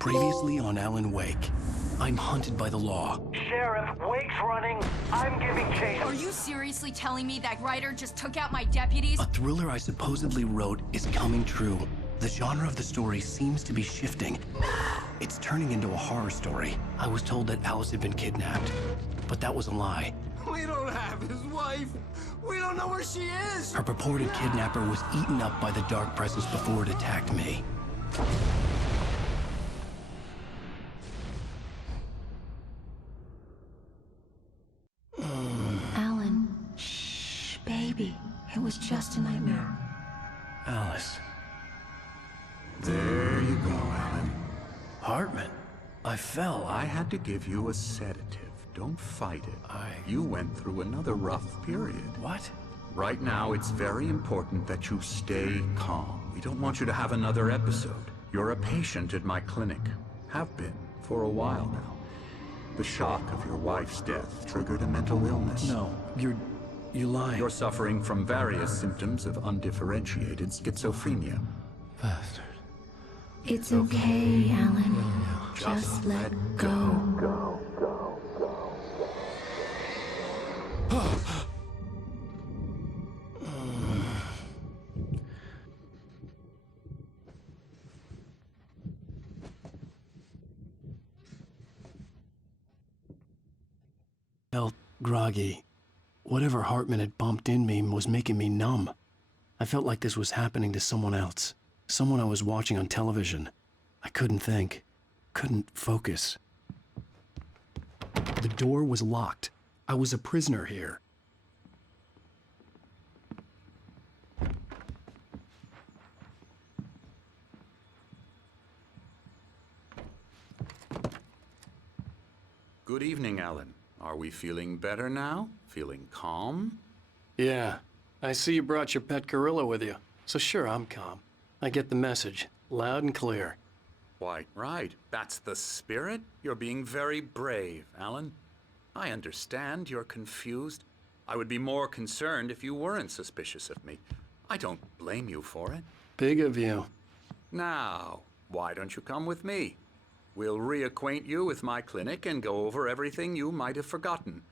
Previously on 앨런웨이크, I'm hunted by the law. Sheriff, Wake's running. I'm giving chase. Are you seriously telling me that writer just took out my deputies? A thriller I supposedly wrote is coming true. The genre of the story seems to be shifting. It's turning into a horror story. I was told that Alice had been kidnapped, but that was a lie. We don't have his wife. We don't know where she is. Her purported kidnapper was eaten up by the dark presence before it attacked me. Alan, shh, baby. It was just a nightmare. Alice. There you go, Alan. Hartman. I fell. I had to give you a sedative. Don't fight it. You went through another rough period. What? Right now, it's very important that you stay calm. We don't want you to have another episode. You're a patient at my clinic. Have been for a while now. The shock of your wife's death triggered a mental illness. No, you're lying. You're suffering from various symptoms of undifferentiated schizophrenia. Bastard. It's okay, Alan. Just let go. Felt groggy. Whatever Hartman had bumped in me was making me numb. I felt like this was happening to someone else. Someone I was watching on television. I couldn't think. Couldn't focus. The door was locked. I was a prisoner here. Good evening, Alan. Are we feeling better now? Feeling calm? Yeah. I see you brought your pet gorilla with you. So sure, I'm calm. I get the message. Loud and clear. Why, right. That's the spirit. You're being very brave, Alan. I understand you're confused. I would be more concerned if you weren't suspicious of me. I don't blame you for it. Big of you. Now, why don't you come with me? We'll reacquaint you with my clinic and go over everything you might have forgotten.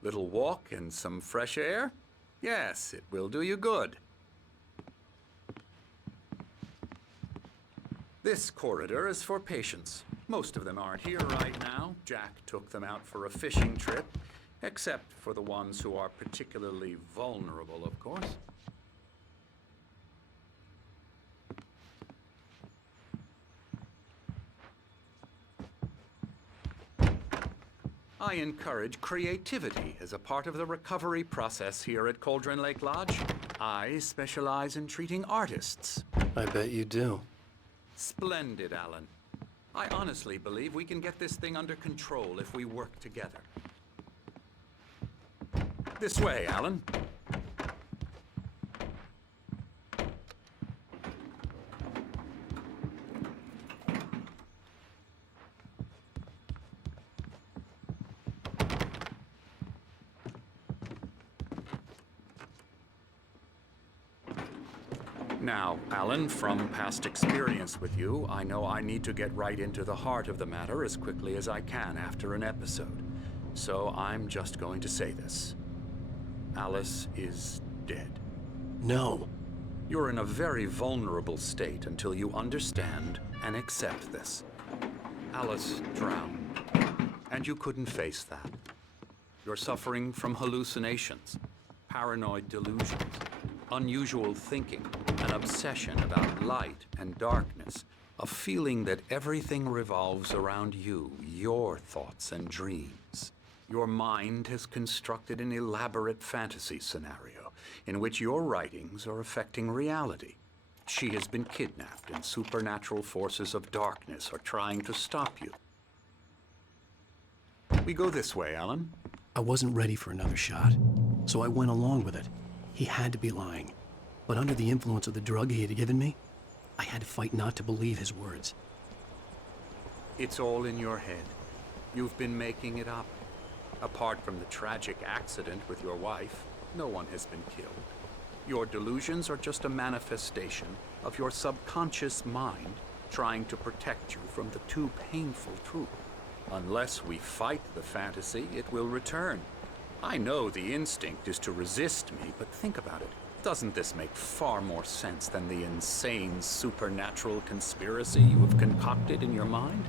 Little walk and some fresh air? Yes, it will do you good. This corridor is for patients. Most of them aren't here right now. Jack took them out for a fishing trip, except for the ones who are particularly vulnerable, of course. I encourage creativity as a part of the recovery process here at Cauldron Lake Lodge. I specialize in treating artists. I bet you do. Splendid, Alan. I honestly believe we can get this thing under control if we work together. This way, Alan. Now, Alan, from past experience with you, I know I need to get right into the heart of the matter as quickly as I can after an episode. So I'm just going to say this. Alice is dead. No. You're in a very vulnerable state until you understand and accept this. Alice drowned, and you couldn't face that. You're suffering from hallucinations, paranoid delusions, unusual thinking, an obsession about light and darkness, a feeling that everything revolves around you, your thoughts and dreams. Your mind has constructed an elaborate fantasy scenario in which your writings are affecting reality. She has been kidnapped, and supernatural forces of darkness are trying to stop you. We go this way, Alan. I wasn't ready for another shot, so I went along with it. He had to be lying. But under the influence of the drug he had given me, I had to fight not to believe his words. It's all in your head. You've been making it up. Apart from the tragic accident with your wife, no one has been killed. Your delusions are just a manifestation of your subconscious mind trying to protect you from the too painful truth. Unless we fight the fantasy, it will return. I know the instinct is to resist me, but think about it. Doesn't this make far more sense than the insane supernatural conspiracy you have concocted in your mind?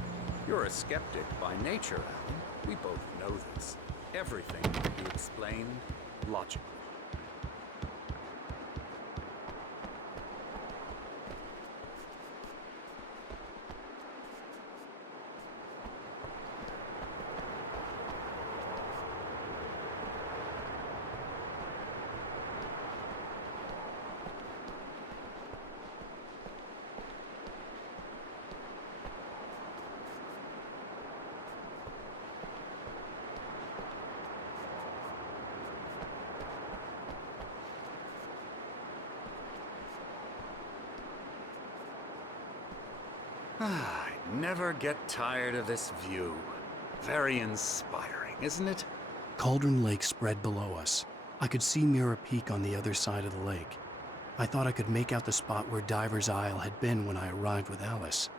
You're a skeptic by nature, Alan. We both know this. Everything can be explained logically. I never get tired of this view. Very inspiring, isn't it? Cauldron Lake spread below us. I could see Mirror Peak on the other side of the lake. I thought I could make out the spot where Diver's Isle had been when I arrived with Alice.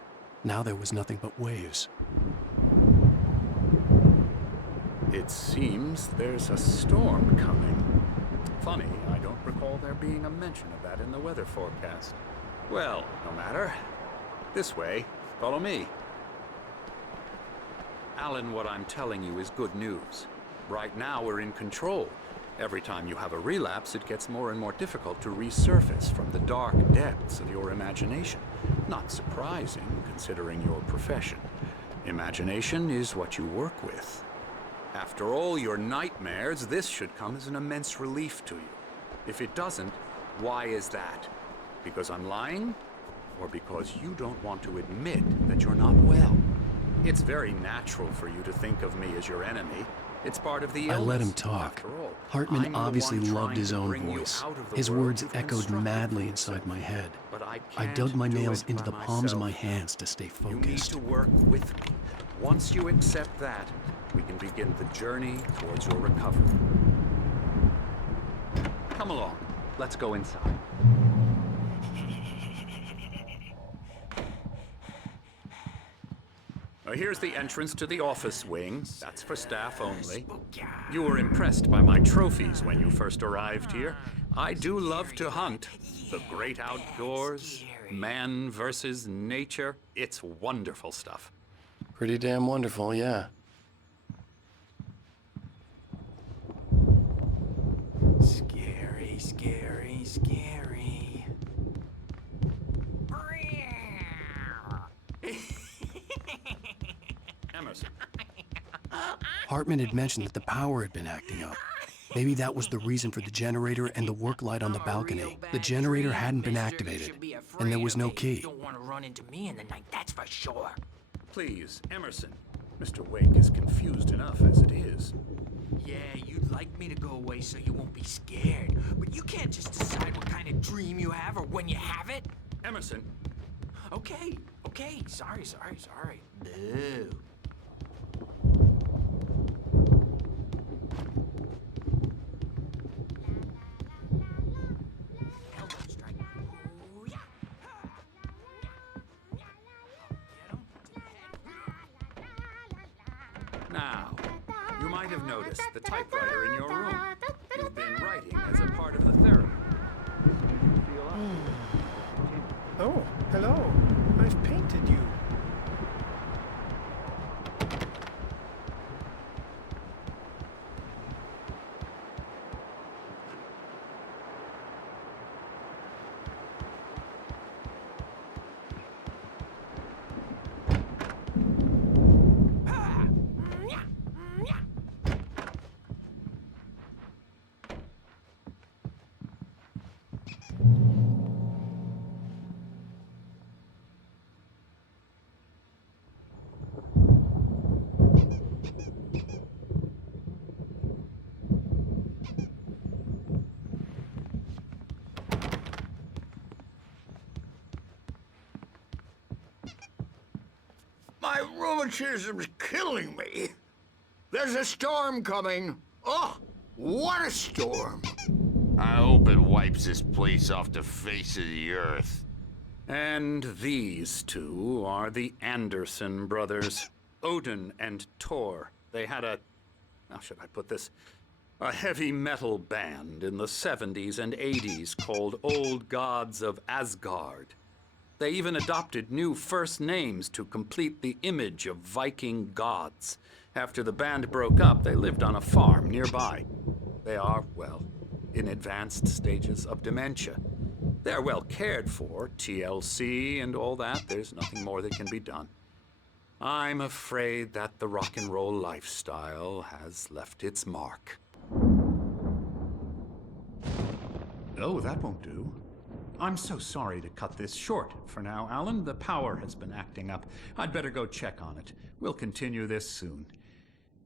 Now there was nothing but waves. It seems there's a storm coming. Funny, I don't recall there being a mention of that in the weather forecast. Well, no matter. This way. Follow me. Alan, what I'm telling you is good news. Right now, we're in control. Every time you have a relapse, it gets more and more difficult to resurface from the dark depths of your imagination. Not surprising, considering your profession. Imagination is what you work with. After all your nightmares, this should come as an immense relief to you. If it doesn't, why is that? Because I'm lying? Or because you don't want to admit that you're not well? It's very natural for you to think of me as your enemy. It's part of the illness. I let him talk. After all, Hartman I'm the obviously one loved trying his to own bring you voice. out of the His world words you've echoed constructed madly for inside yourself. my head. But I I can't dug my do nails it into by the palms of myself. my hands to stay You need focused. to work with me. Once you accept that, we can begin the journey towards your recovery. Come along. Let's go inside. Now, here's the entrance to the office wing. That's for staff only. You were impressed by my trophies when you first arrived here. I do love to hunt. The great outdoors, man versus nature. It's wonderful stuff. Pretty damn wonderful, yeah. Scary, scary, scary. Emerson. Hartman had mentioned that the power had been acting up. Maybe that was the reason for the generator and the work light on the balcony. The generator hadn't been activated, and there was no key. Don't want to run into me in the night, that's for sure. Please, Emerson. Mr. Wake is confused enough as it is. Yeah, you'd like me to go away so you won't be scared. But you can't just decide what kind of dream you have or when you have it. Emerson. Okay, okay. Sorry. Boo. Elbow strike. Ooh, yeah. Now, you might have noticed the typewriter in your room. You've been writing as a part of the therapy. Feel up. Oh, hello. I've painted you. My rheumatism's killing me. There's a storm coming. Oh, what a storm. I hope it wipes this place off the face of the earth. And these two are the Anderson brothers, Odin and Tor. They had a, how should I put this? A heavy metal band in the 70s and 80s called Old Gods of Asgard. They even adopted new first names to complete the image of Viking gods. After the band broke up, they lived on a farm nearby. They are, well, in advanced stages of dementia. They're well cared for, TLC and all that. There's nothing more that can be done. I'm afraid that the rock and roll lifestyle has left its mark. Oh, that won't do. I'm so sorry to cut this short for now, Alan. The power has been acting up. I'd better go check on it. We'll continue this soon.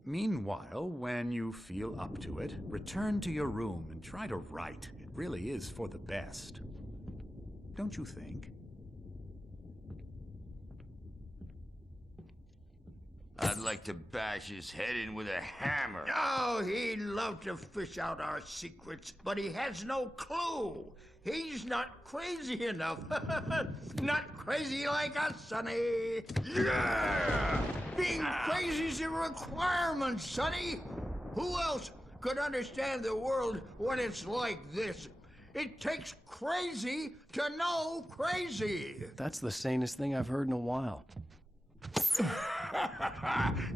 Meanwhile, when you feel up to it, return to your room and try to write. It really is for the best. Don't you think? I'd like to bash his head in with a hammer. Oh, he'd love to fish out our secrets, but he has no clue. He's not crazy enough. Not crazy like us, Sonny. Yeah! Being crazy's a requirement, Sonny. Who else could understand the world when it's like this? It takes crazy to know crazy. That's the sanest thing I've heard in a while.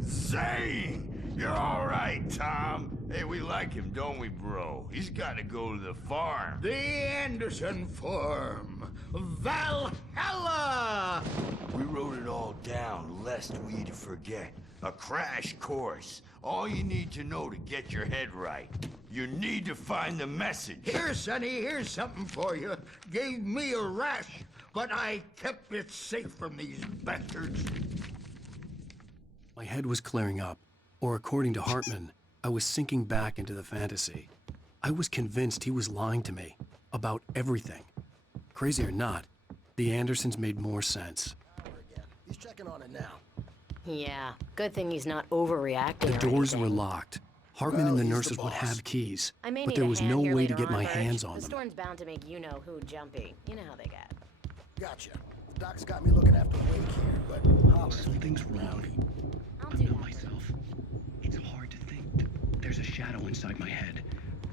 Zane! You're all right, Tom. Hey, we like him, don't we, bro? He's got to go to the farm. The Anderson Farm. Valhalla! We wrote it all down, lest we forget. A crash course. All you need to know to get your head right. You need to find the message. Here, Sonny, here's something for you. Gave me a rash, but I kept it safe from these bastards. My head was clearing up, or according to Hartman, I was sinking back into the fantasy. I was convinced he was lying to me about everything. Crazy or not, the Andersons made more sense. He's checking on it now. Yeah, good thing he's not overreacting. The doors were locked. Hartman and the nurses would have keys, but there was no way to get my hands on them. The storm's bound to make you-know-who jumpy. You know how they get. Gotcha. The doc's got me looking after Wake here, but holler. Something's wrong. I know myself. It's hard to think. There's a shadow inside my head.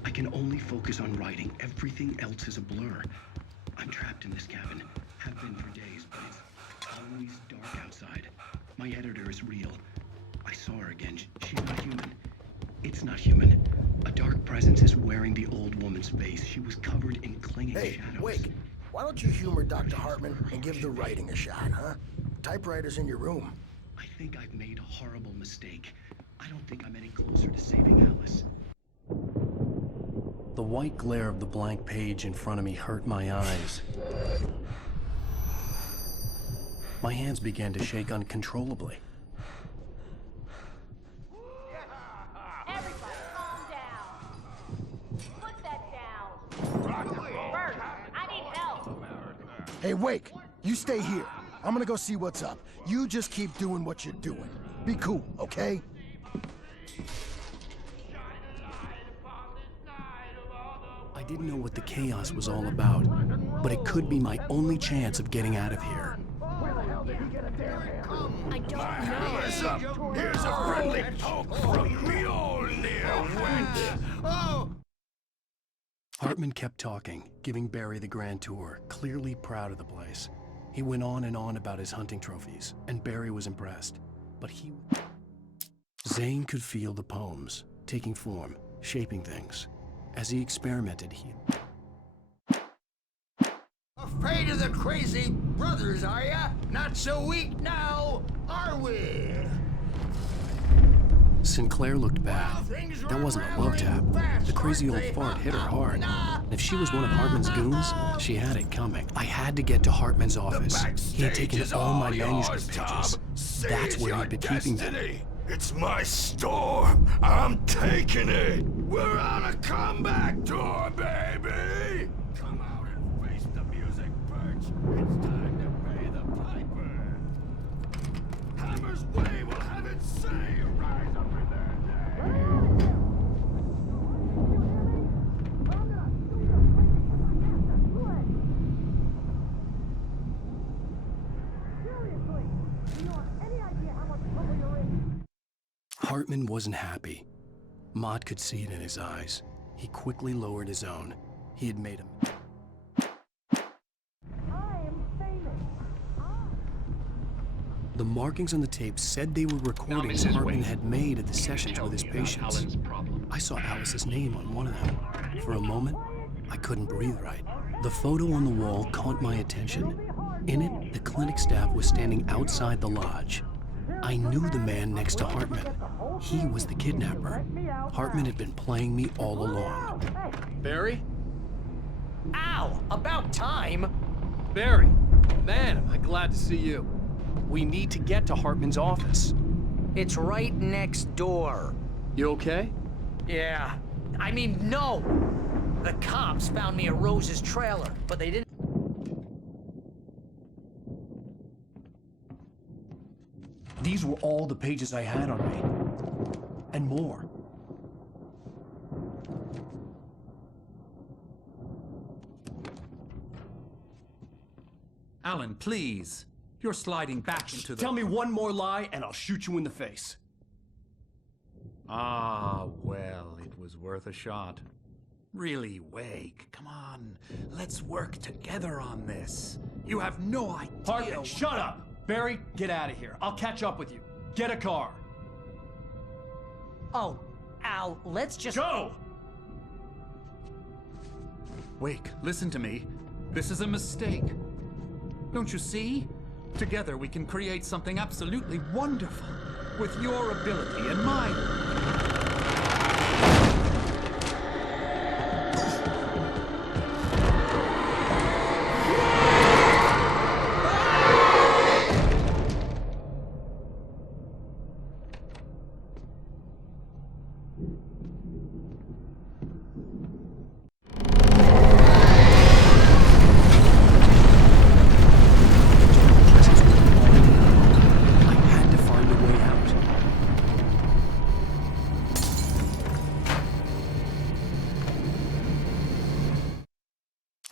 I can only focus on writing. Everything else is a blur. I'm trapped in this cabin. Have been for days, but it's always dark outside. My editor is real. I saw her again. She's not human. It's not human. A dark presence is wearing the old woman's face. She was covered in clinging shadows. Wake. Why don't you humor Dr. Hartman and give the writing a shot, huh? Typewriter's in your room. I think I've made a horrible mistake. I don't think I'm any closer to saving Alice. The white glare of the blank page in front of me hurt my eyes. My hands began to shake uncontrollably. Everybody, calm down. Put that down. Bert, I need help. Hey, Wake, you stay here. I'm gonna go see what's up. You just keep doing what you're doing. Be cool, okay? I didn't know what the chaos was all about, but it could be my only chance of getting out of here. I don't know. Here's a friendly poke from Mjolnir, wench. Oh! Hartman kept talking, giving Barry the grand tour, clearly proud of the place. He went on and on about his hunting trophies, and Barry was impressed. But Zane could feel the poems, taking form, shaping things. As he experimented, Afraid of the crazy brothers, are ya? Not so weak now, are we? Sinclair looked bad. That wasn't a love tap. The crazy old fart hit her hard. And if she was one of Hartman's goons, she had it coming. I had to get to Hartman's office. He had taken all my manuscript pages. That's where he'd been keeping them. It's my storm. I'm taking it. We're on a comeback tour, baby. Come out and face the music, Birch. It's time to pay the piper. Hammer's Way will have its say. Rise up in their day. Hartman wasn't happy. Maud could see it in his eyes. He quickly lowered his own. He had made him. The markings on the tape said they were recordings Hartman had made at the sessions with his patients. I saw Alice's name on one of them. For a moment, I couldn't breathe right. The photo on the wall caught my attention. In it, the clinic staff was standing outside the lodge. I knew the man next to Hartman. He was the kidnapper. Hartman had been playing me all along. Barry? Ow! About time! Barry! Man, am I glad to see you. We need to get to Hartman's office. It's right next door. You okay? Yeah. I mean, no! The cops found me at Rose's trailer, but they didn't. These were all the pages I had on me. And more. Alan, please. You're sliding back into the... Tell me one more lie and I'll shoot you in the face. Ah, well, it was worth a shot. Really, Wake, come on. Let's work together on this. You have no idea... Hartman, shut up! Barry, get out of here. I'll catch up with you. Get a car. Oh, Al, let's just... Go! Wake, listen to me. This is a mistake. Don't you see? Together we can create something absolutely wonderful. With your ability and mine.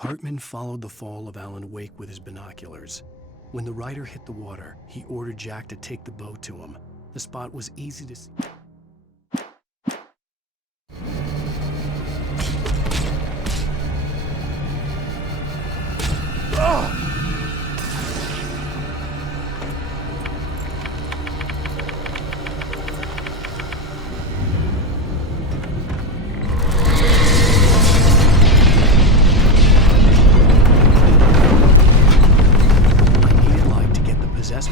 Hartman followed the fall of Alan Wake with his binoculars. When the rider hit the water, he ordered Jack to take the boat to him. The spot was easy to see.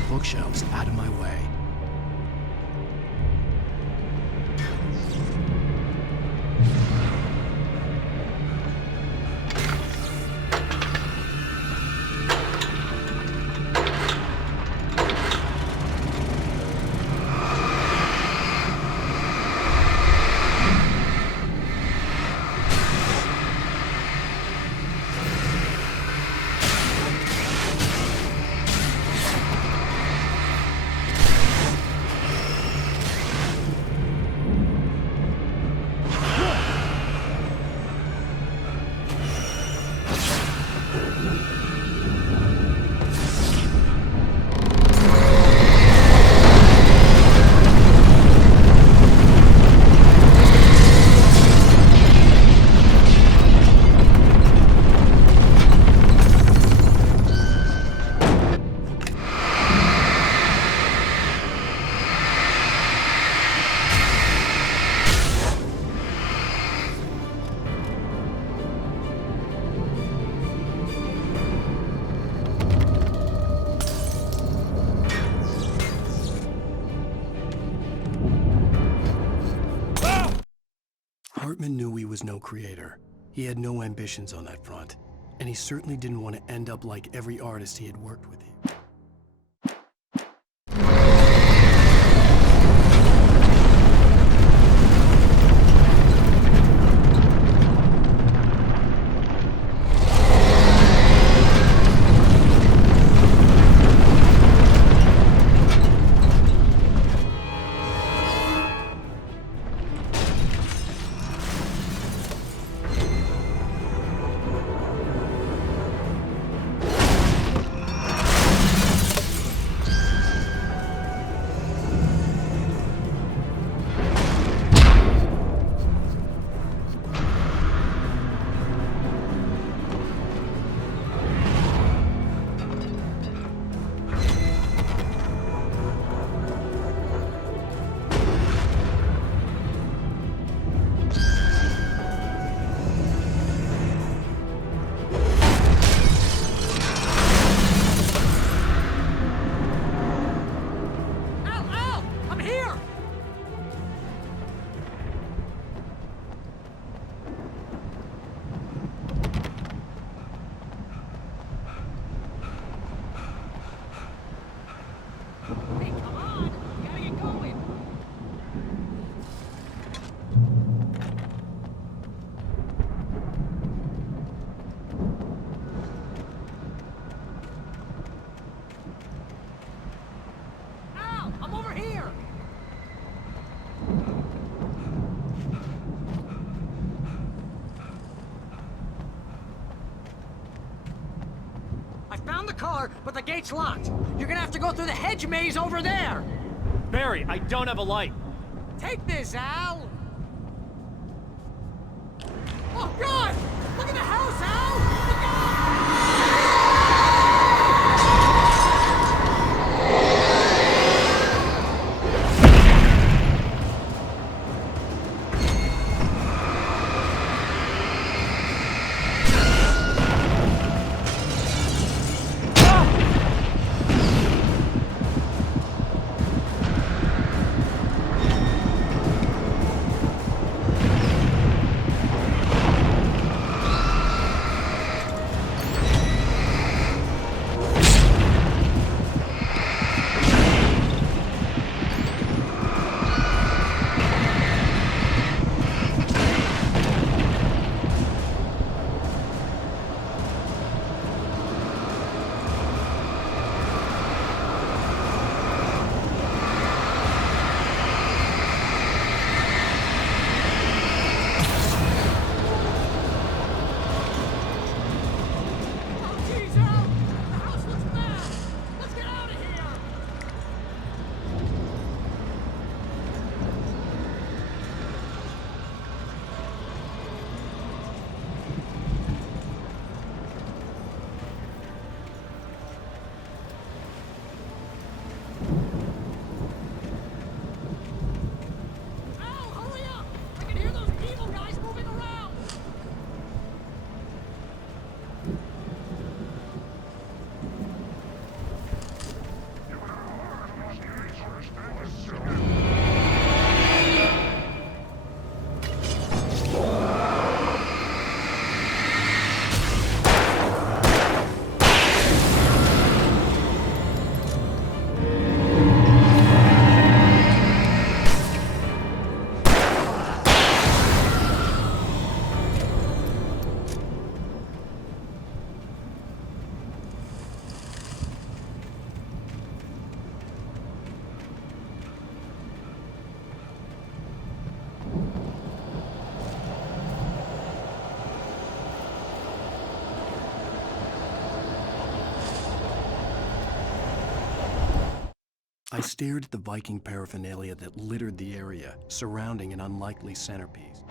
Bookshelves out of my way. Hartman knew he was no creator. He had no ambitions on that front, and he certainly didn't want to end up like every artist he had worked with. car, but the gate's locked. You're gonna have to go through the hedge maze over there. Barry, I don't have a light. Take this, Al. Oh, God! Look at the house, Al! Look out! I stared at the Viking paraphernalia that littered the area, surrounding an unlikely centerpiece.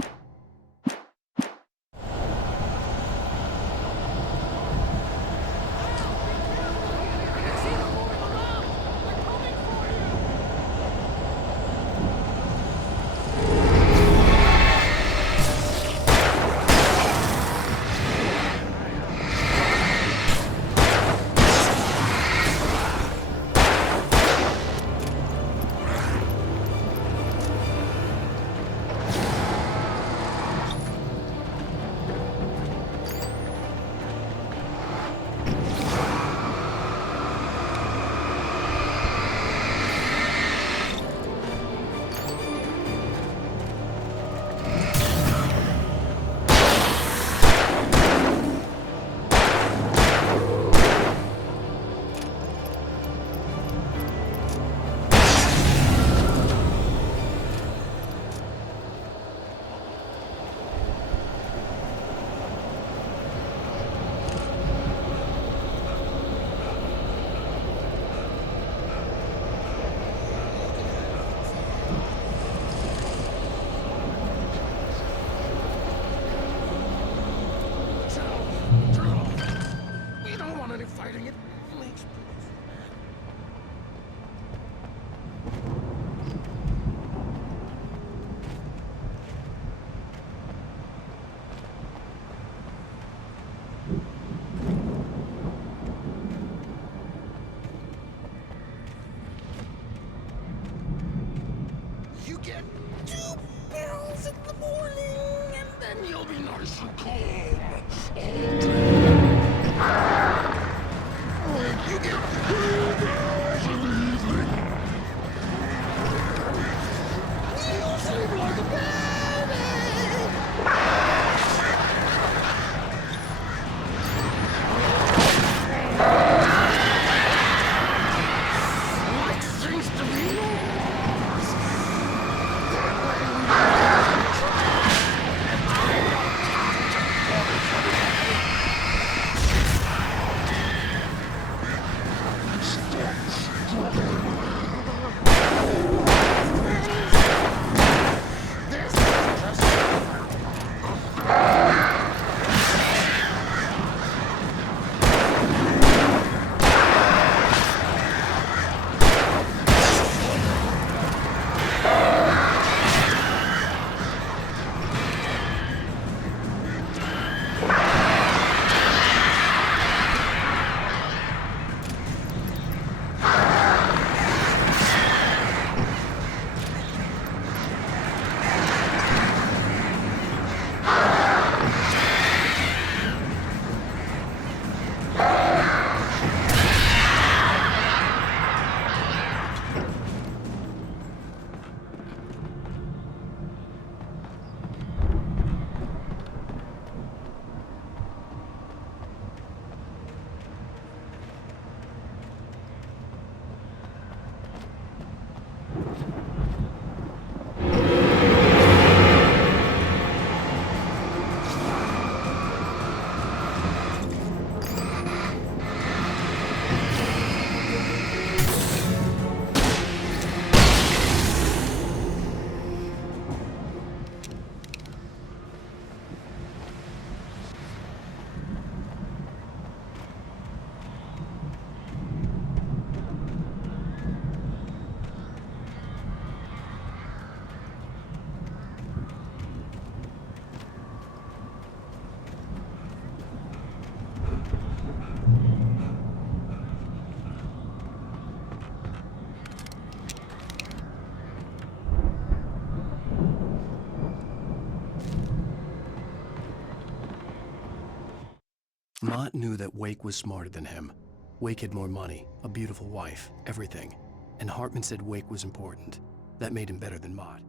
Mott knew that Wake was smarter than him. Wake had more money, a beautiful wife, everything. And Hartman said Wake was important. That made him better than Mott.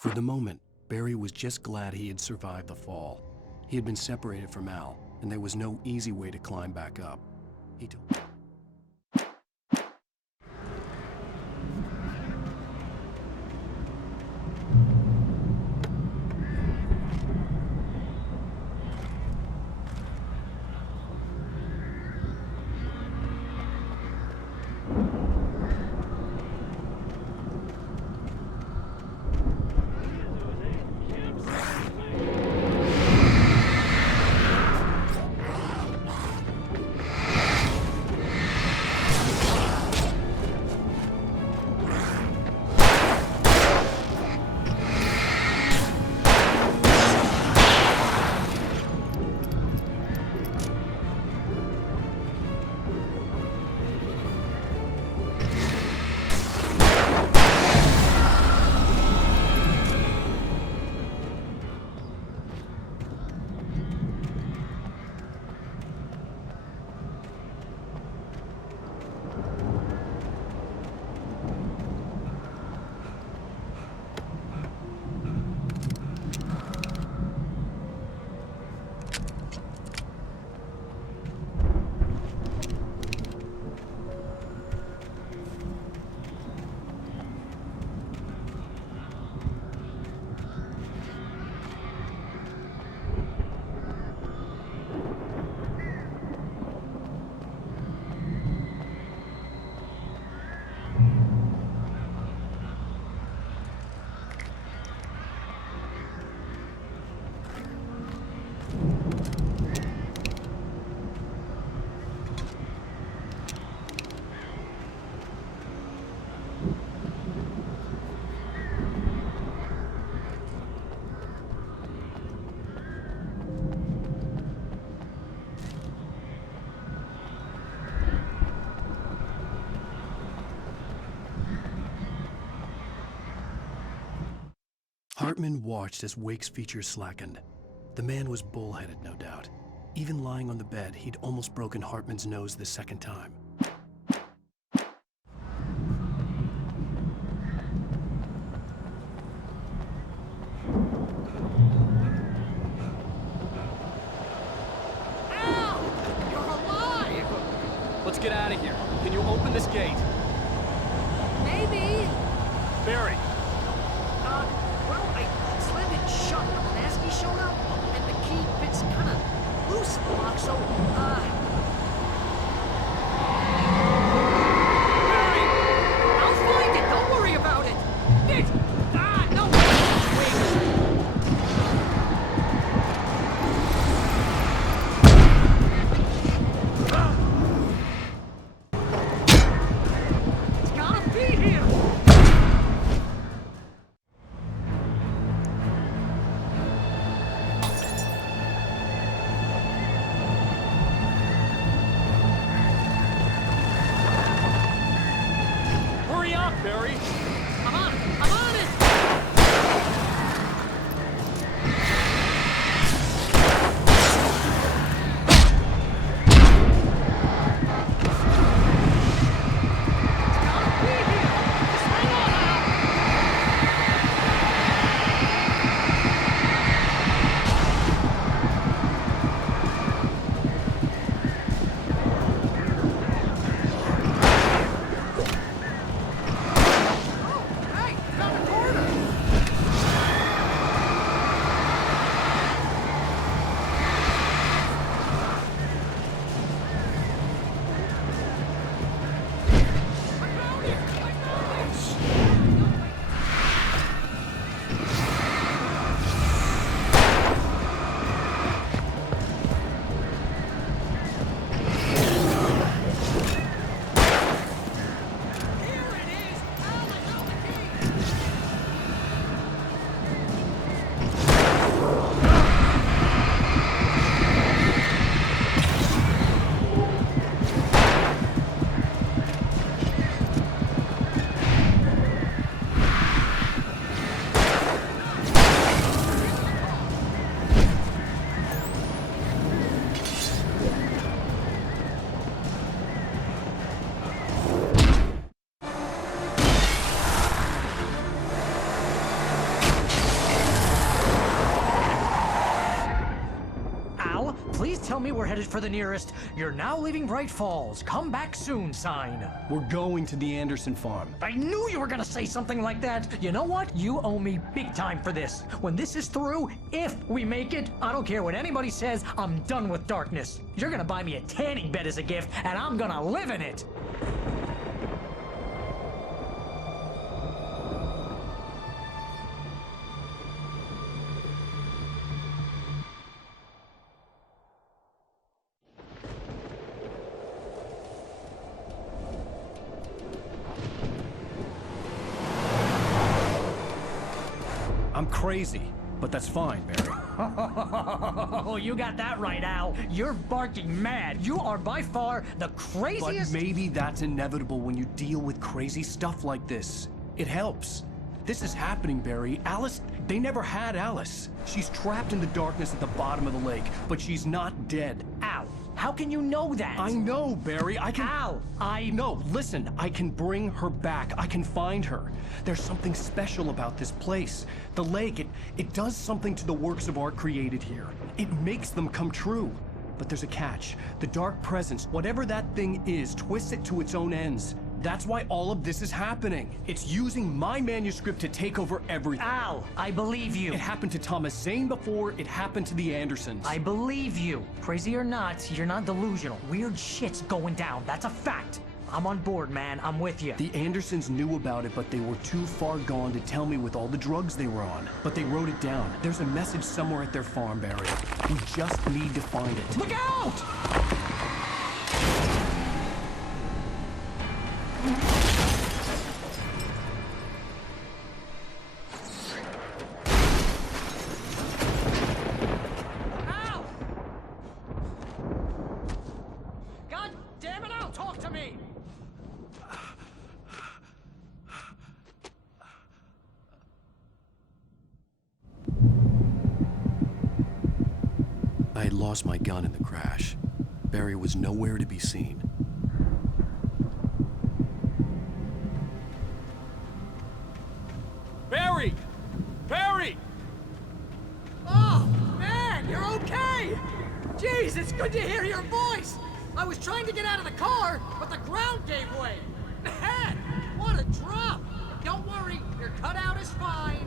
For the moment, Barry was just glad he had survived the fall. He had been separated from Al, and there was no easy way to climb back up. He told... Hartman watched as Wake's features slackened. The man was bullheaded, no doubt. Even lying on the bed, he'd almost broken Hartman's nose the second time. Al! You're alive! Let's get out of here. Can you open this gate? Maybe. Barry! Well, I slammed it shut when Nasty showed up, and the key fits kind of loose in the lock, so, Barry! I'll find it, don't worry about it! No! Wait! Please tell me we're headed for the nearest "You're now leaving Bright Falls. Come back soon" sign. We're going to the Anderson farm. I knew you were gonna say something like that. You know what? You owe me big time for this. When this is through, if we make it, I don't care what anybody says, I'm done with darkness. You're gonna buy me a tanning bed as a gift, and I'm gonna live in it. I'm crazy, but that's fine, Barry. Oh, you got that right, Al. You're barking mad. You are by far the craziest. But maybe that's inevitable when you deal with crazy stuff like this. It helps. This is happening, Barry. Alice, they never had Alice. She's trapped in the darkness at the bottom of the lake, but she's not dead. Al, how can you know that? I know, Barry. I can... Al, No, listen. I can bring her back. I can find her. There's something special about this place. The lake, it does something to the works of art created here. It makes them come true. But there's a catch. The dark presence, whatever that thing is, twists it to its own ends. That's why all of this is happening. It's using my manuscript to take over everything. Al, I believe you. It happened to Thomas Zane before, it happened to the Andersons. I believe you. Crazy or not, you're not delusional. Weird shit's going down. That's a fact. I'm on board, man. I'm with you. The Andersons knew about it, but they were too far gone to tell me with all the drugs they were on. But they wrote it down. There's a message somewhere at their farm, Barry. We just need to find it. Look out! Al! God damn it, Al, talk to me! I had lost my gun in the crash. Barry was nowhere to be seen. Barry! Barry! Oh, man, you're okay! Jeez, it's good to hear your voice! I was trying to get out of the car, but the ground gave way. Man, what a drop! Don't worry, your cutout is fine.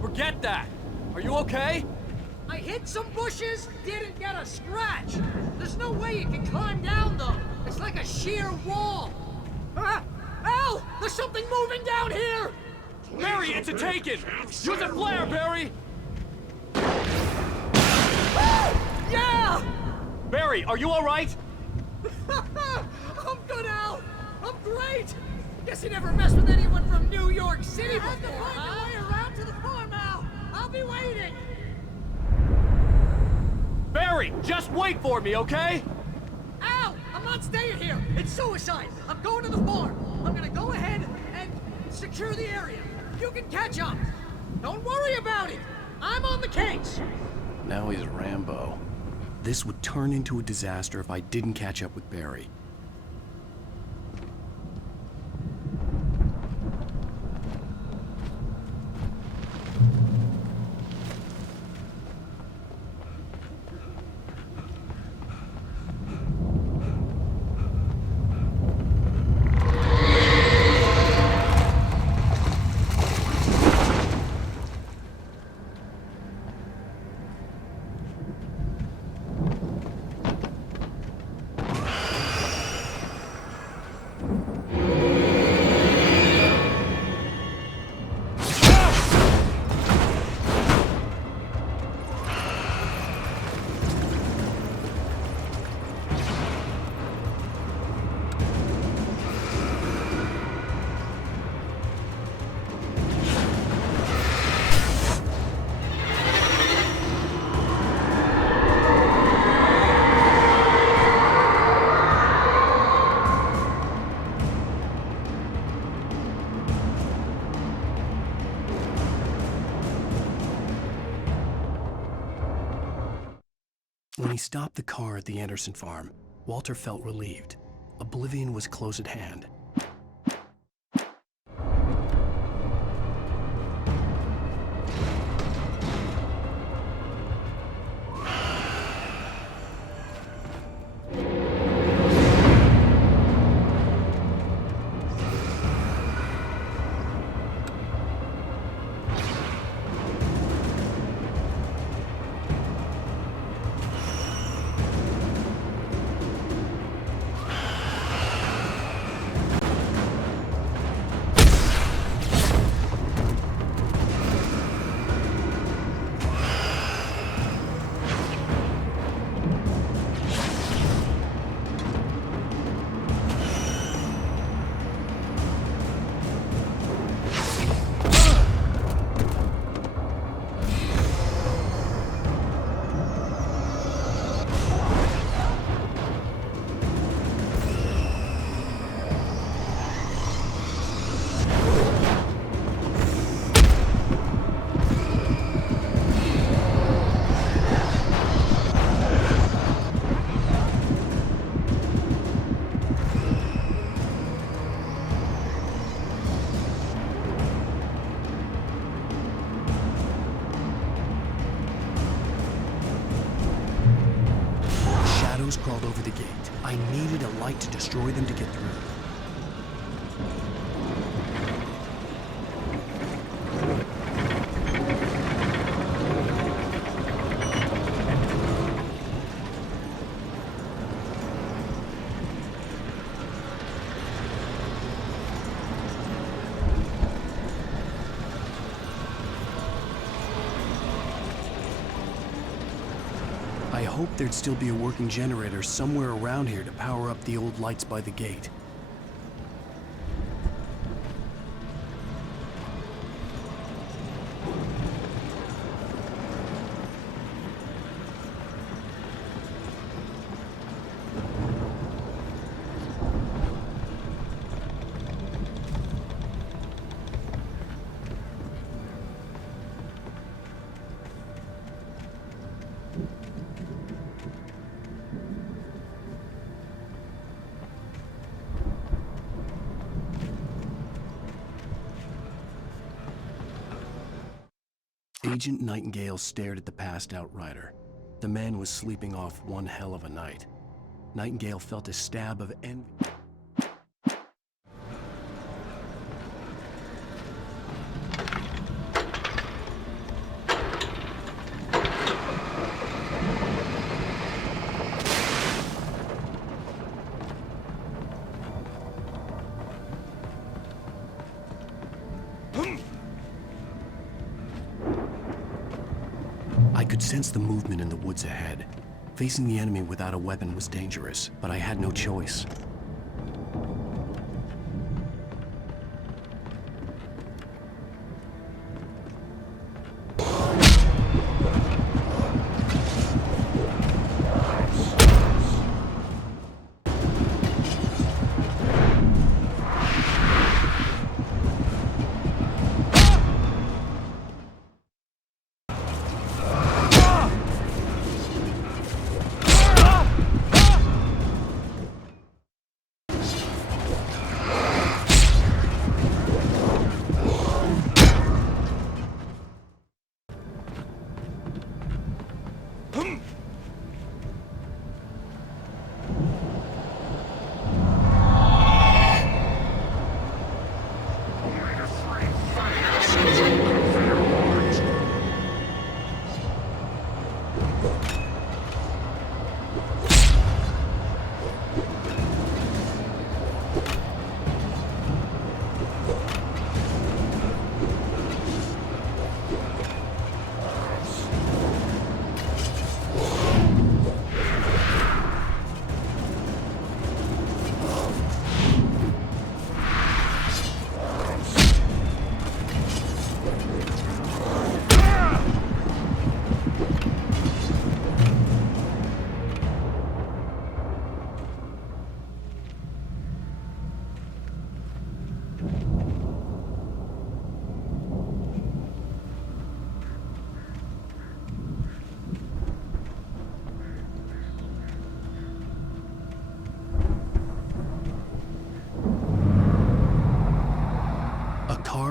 Forget that! Are you okay? I hit some bushes, didn't get a scratch. There's no way you can climb down, though. It's like a sheer wall. Ah! Al! There's something moving down here! Barry, it's a taken! Use a flare, Barry! Yeah! Barry, are you alright? I'm good, Al! I'm great! Guess you never messed with anyone from New York City before, huh? I have to find my way around to the farm, Al! I'll be waiting! Barry, just wait for me, okay? Al! I'm not staying here! It's suicide! I'm going to the farm! I'm gonna go ahead and secure the area. You can catch up! Don't worry about it! I'm on the case! Now he's Rambo. This would turn into a disaster if I didn't catch up with Barry. When he stopped the car at the Anderson farm, Walter felt relieved. Oblivion was close at hand. shadows crawled over the gate. I needed a light to destroy them to get through. I hoped there'd still be a working generator somewhere around here to power up the old lights by the gate. Agent Nightingale stared at the passed-out rider. The man was sleeping off one hell of a night. Nightingale felt a stab of envy. I could sense the movement in the woods ahead. Facing the enemy without a weapon was dangerous, but I had no choice.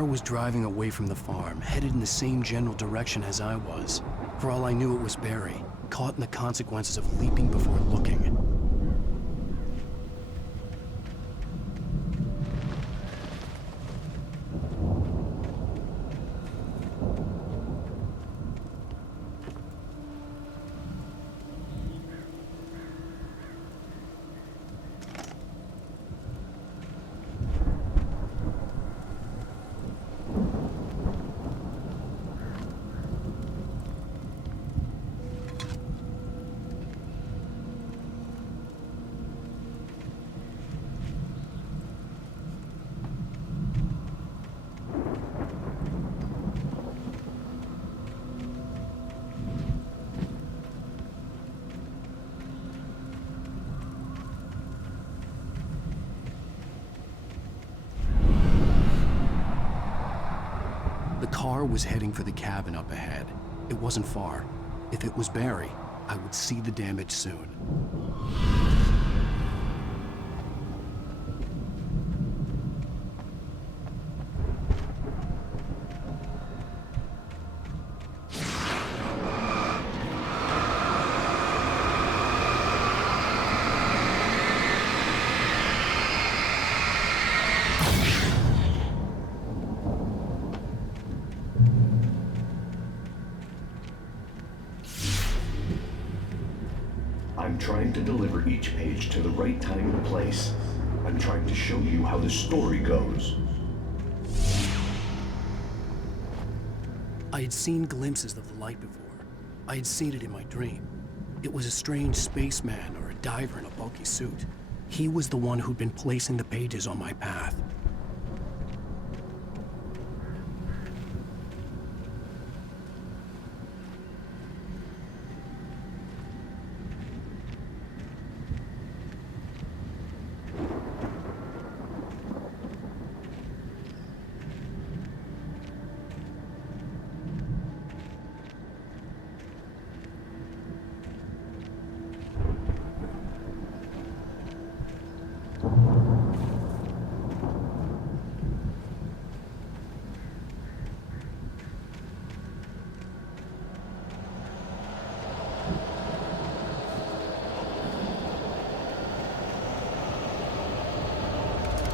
Was driving away from the farm, headed in the same general direction as I was. For all I knew, it was Barry, caught in the consequences of leaping before looking. The car was heading for the cabin up ahead. It wasn't far. If it was Barry, I would see the damage soon. I'm trying to deliver each page to the right time and place. I'm trying to show you how the story goes. I had seen glimpses of the light before. I had seen it in my dream. It was a strange spaceman or a diver in a bulky suit. He was the one who'd been placing the pages on my path.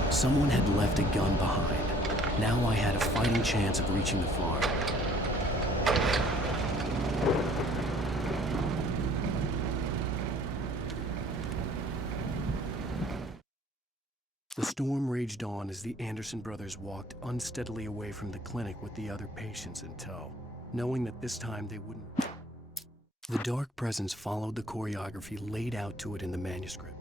Someone had left a gun behind. Now I had a fighting chance of reaching the farm. The storm raged on as the Anderson brothers walked unsteadily away from the clinic with the other patients in tow, knowing that this time they wouldn't. The dark presence followed the choreography laid out to it in the manuscript.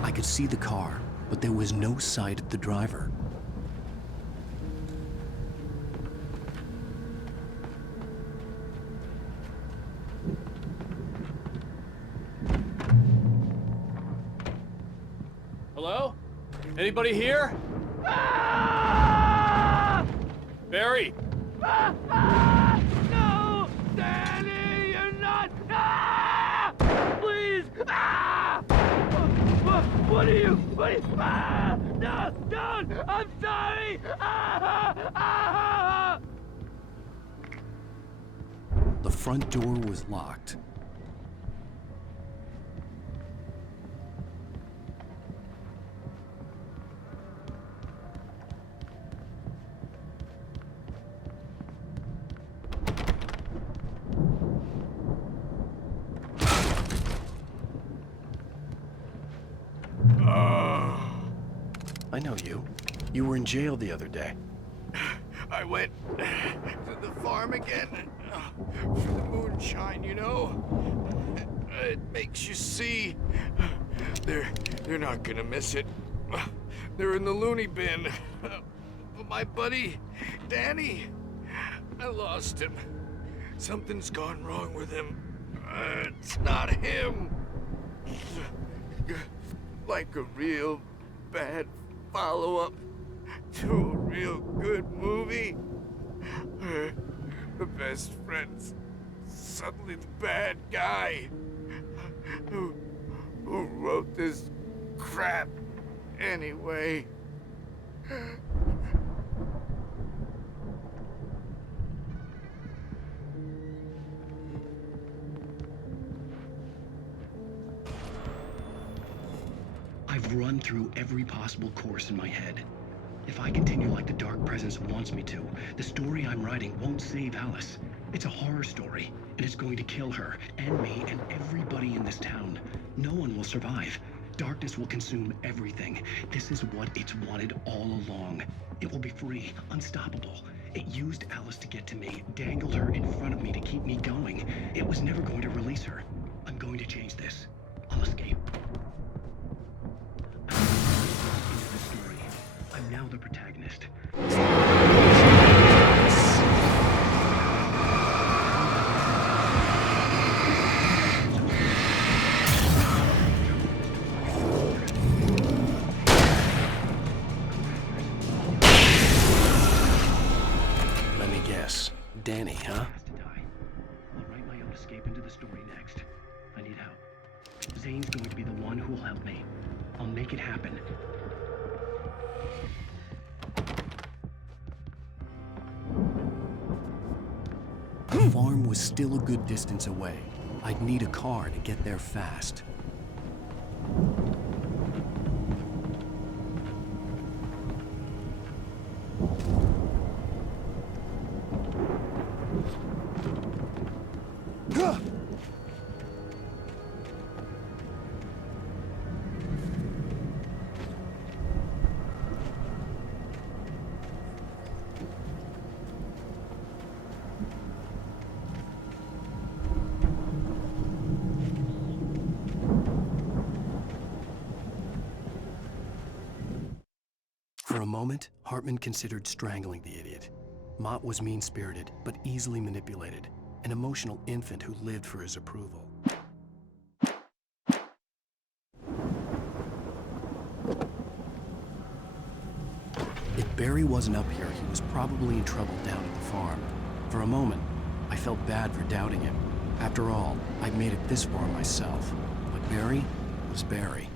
I could see the car, but there was no sight of the driver. Hello? Anybody here? Barry? No! Danny, you're not! Please! What are you? No! Don't! I'm sorry! The front door was locked. I know you. You were in jail the other day. I went to the farm again for the moonshine, you know? It makes you see. They're not gonna miss it. They're in the loony bin. But my buddy, Danny, I lost him. Something's gone wrong with him. It's not him. Like a real bad follow-up to a real good movie. The best friend's suddenly the bad guy. Who wrote this crap anyway? I've run through every possible course in my head. If I continue like the Dark Presence wants me to, the story I'm writing won't save Alice. It's a horror story, and it's going to kill her, and me, and everybody in this town. No one will survive. Darkness will consume everything. This is what it's wanted all along. It will be free, unstoppable. It used Alice to get to me, dangled her in front of me to keep me going. It was never going to release her. I'm going to change this. I'll escape. Into the story. I'm now the protagonist. Let me guess. Danny, huh? I'll write my own escape into the story next. I need help. Zane's going to be the one who will help me. I'll make it happen. The farm was still a good distance away. I'd need a car to get there fast. For a moment, Hartman considered strangling the idiot. Mott was mean-spirited, but easily manipulated, an emotional infant who lived for his approval. If Barry wasn't up here, he was probably in trouble down at the farm. For a moment, I felt bad for doubting him. After all, I'd made it this far myself. But Barry was Barry.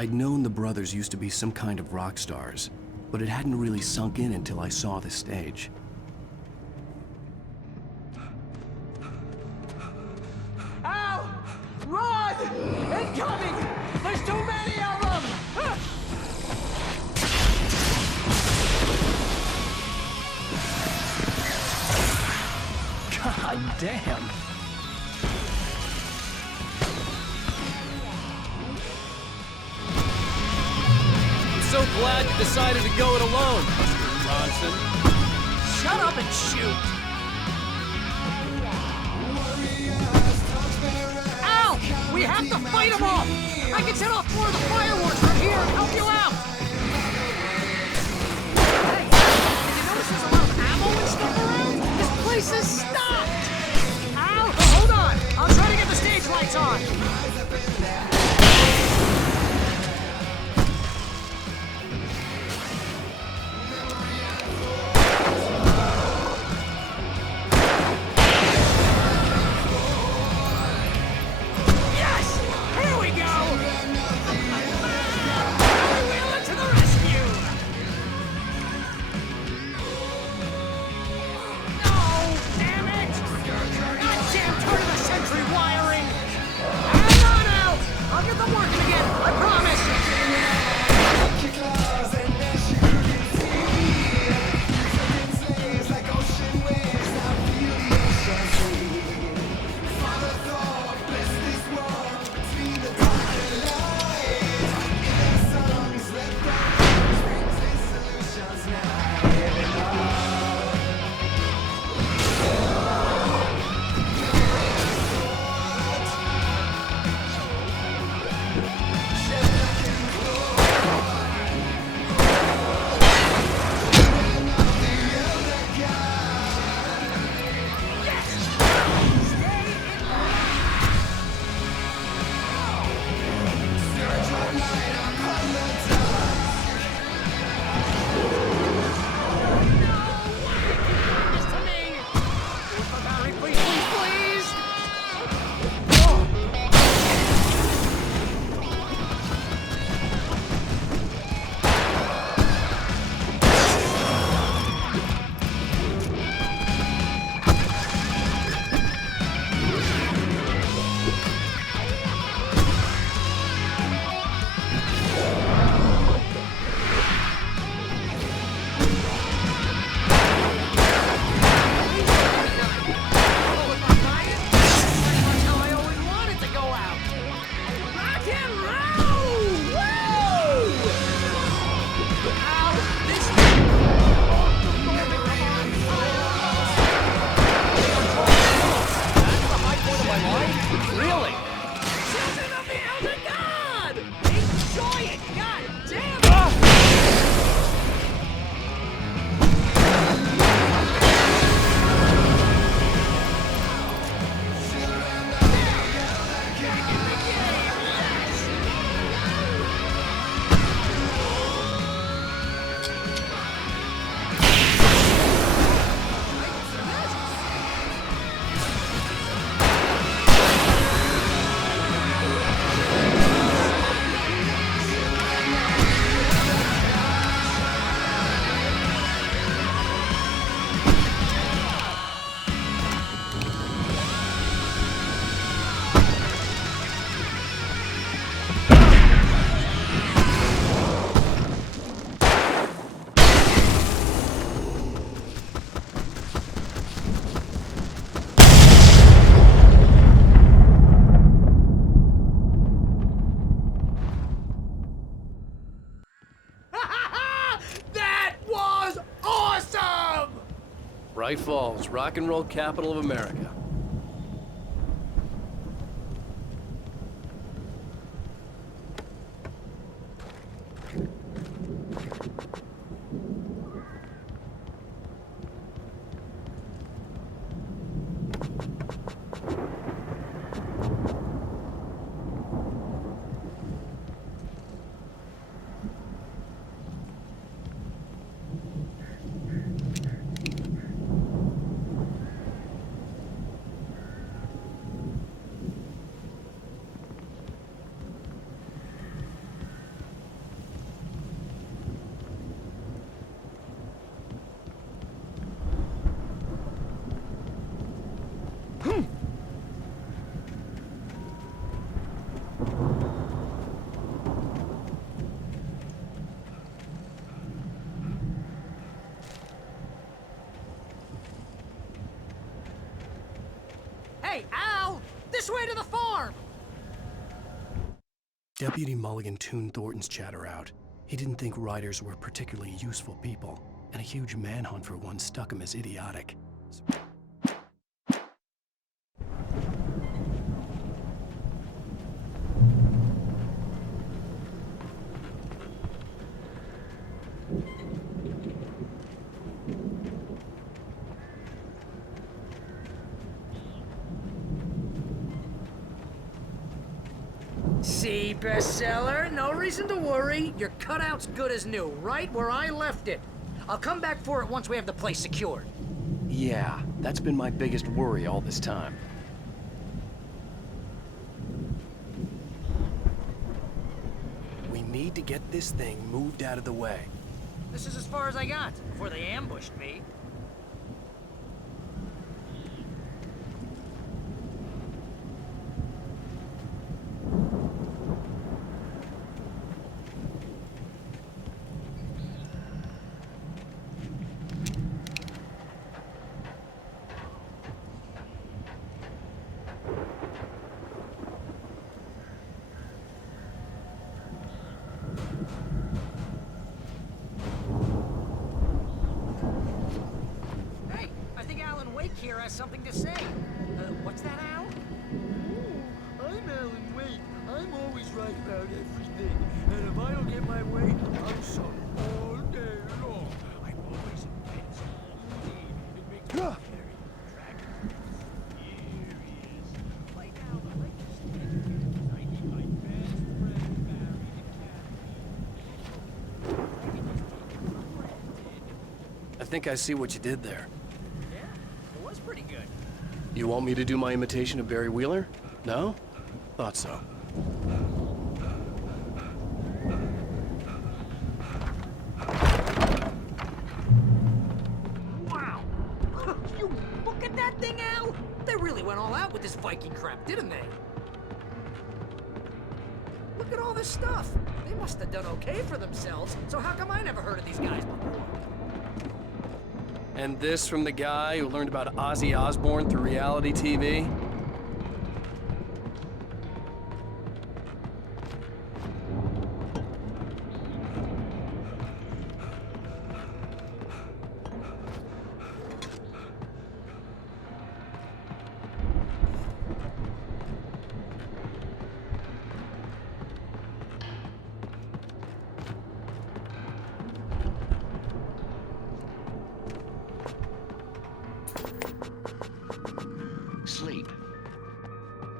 I'd known the brothers used to be some kind of rock stars, but it hadn't really sunk in until I saw the stage. Ow! Run! Incoming! There's too many of them! God damn! I'm so glad you decided to go it alone, Mr. Bronson. Shut up and shoot! Ow! We have to fight them off! I can set off more of the fireworks from here and help you out! Hey, did you notice there's a lot of ammo and stuff around? This place is stocked! Ow! Hold on! I'll try to get the stage lights on! Bright Falls, rock and roll capital of America. Hey, Al! This way to the farm! Deputy Mulligan tuned Thornton's chatter out. He didn't think riders were particularly useful people, and a huge manhunt for one struck him as idiotic. See, bestseller? No reason to worry. Your cutout's good as new, right where I left it. I'll come back for it once we have the place secured. Yeah, that's been my biggest worry all this time. We need to get this thing moved out of the way. This is as far as I got before they ambushed me. 앨런웨이크 here has something to say. What's that, Al? I'm 앨런웨이크. I'm always right about everything. And if I don't get my way, I'm sorry all day long. I'm always intense. It makes me very attractive. Here he is. Play down the latest because I need my best friend Barry to I think I see what you did there. It was pretty good. You want me to do my imitation of Barry Wheeler? No? Thought so. Wow! You look at that thing, Al! They really went all out with this Viking crap, didn't they? Look at all this stuff. They must have done okay for themselves, so how come I never heard of these guys before? And this from the guy who learned about Ozzy Osbourne through reality TV? Sleep.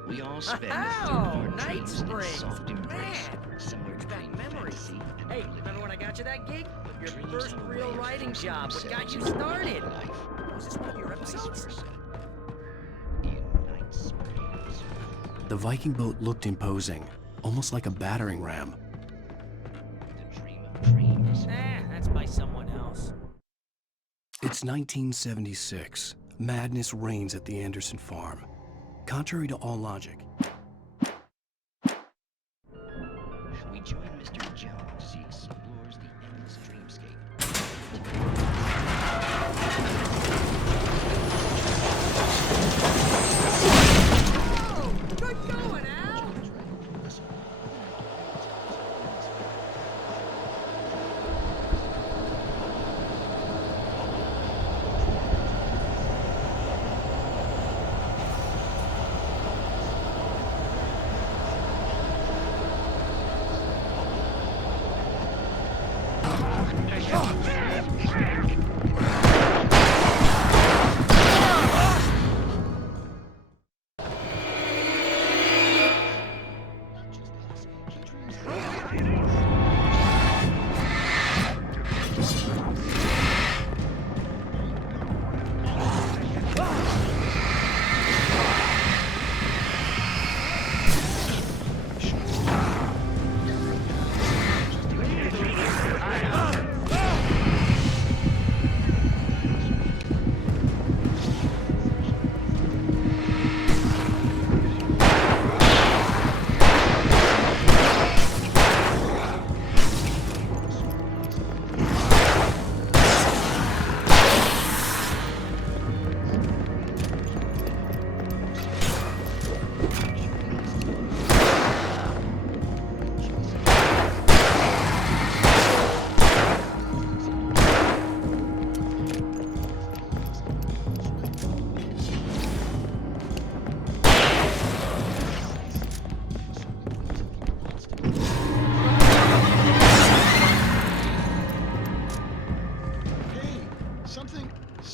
We all spend Oh, our Night dreams in Springs! soft embrace, Man, somewhere brings back between memories. fantasy and Hey, realism. remember when I got you that gig? Your Dreams first have a real way of writing forcing job. What got themselves you into started? life. Was this one of your episodes? The Viking boat looked imposing, almost like a battering ram. That's by someone else. It's 1976. Madness reigns at the Anderson farm. Contrary to all logic, We join Mr. Jones as he explores the endless dreamscape. Oh, good going, Al!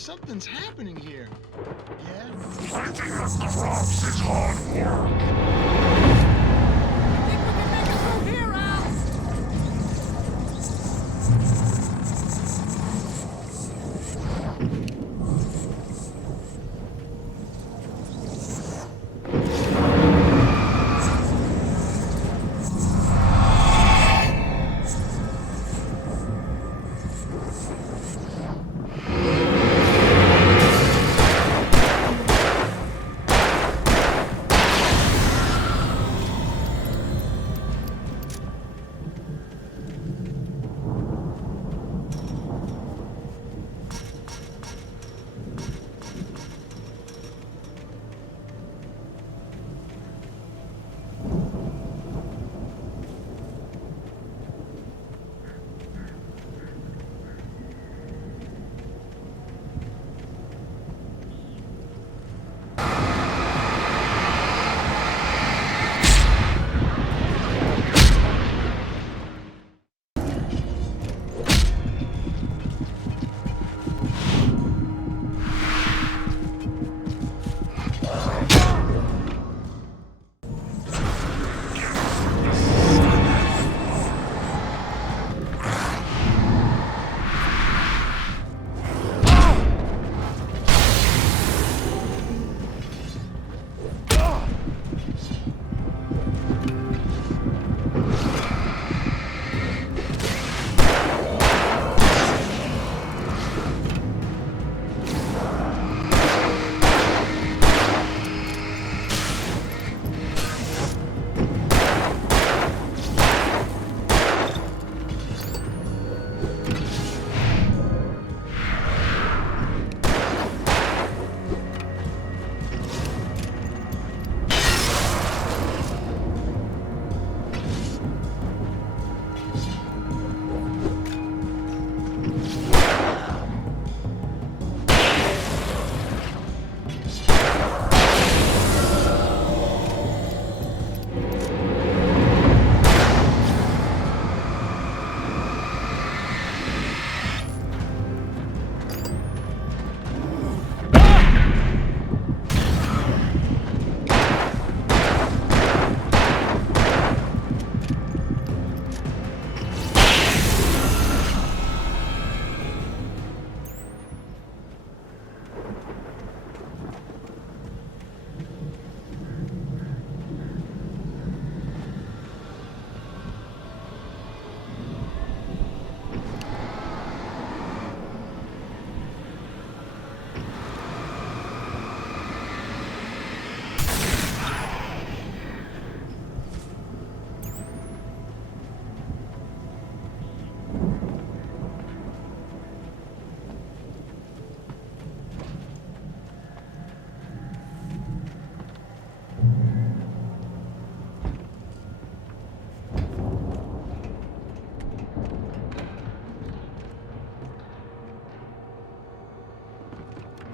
Something's happening here. Yeah? Fighting up the rocks is hard work. Here, Al!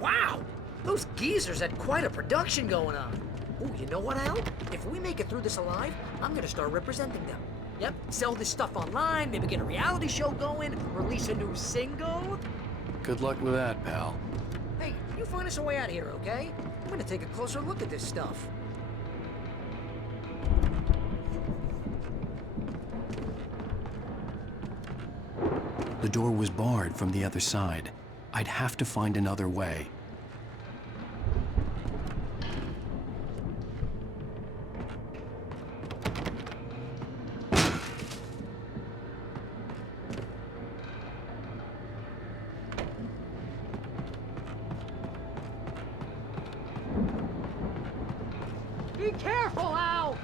Wow! Those geezers had quite a production going on. Ooh, you know what, Al? If we make it through this alive, I'm gonna start representing them. Yep, sell this stuff online, maybe get a reality show going, release a new single. Good luck with that, pal. Hey, you find us a way out of here, okay? I'm gonna take a closer look at this stuff. The door was barred from the other side. I'd have to find another way. Be careful, Al!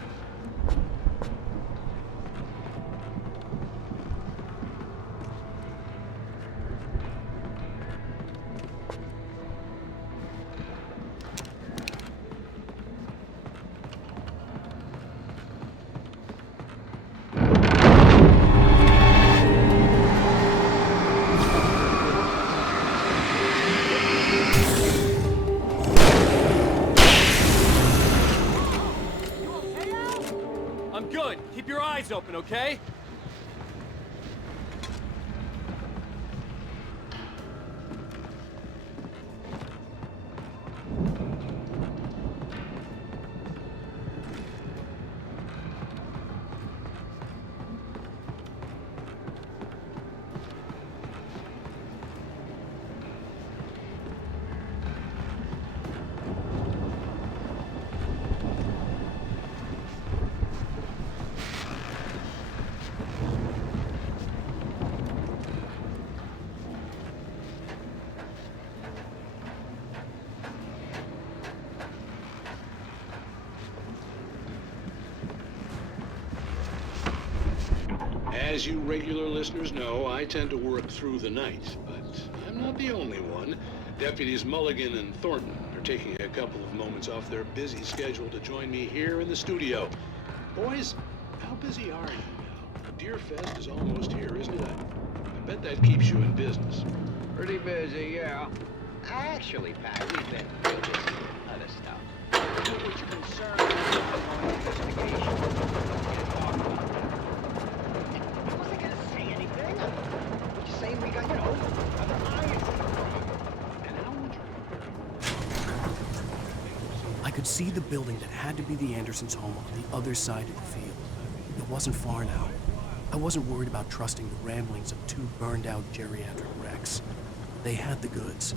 I'm good. Keep your eyes open, okay? As you regular listeners know, I tend to work through the night, but I'm not the only one. Deputies Mulligan and Thornton are taking a couple of moments off their busy schedule to join me here in the studio. Boys, how busy are you now? Deer Fest is almost here, isn't it? I bet that keeps you in business. Pretty busy, yeah. Actually, Pat, we've been busy with other stuff. You was concerned with ongoing investigation. I wasn't gonna say anything. I'm just saying we got, other irons in the fire. And how would you... I could see the building that had to be the Andersons' home on the other side of the field. It wasn't far now. I wasn't worried about trusting the ramblings of two burned-out geriatric wrecks. They had the goods.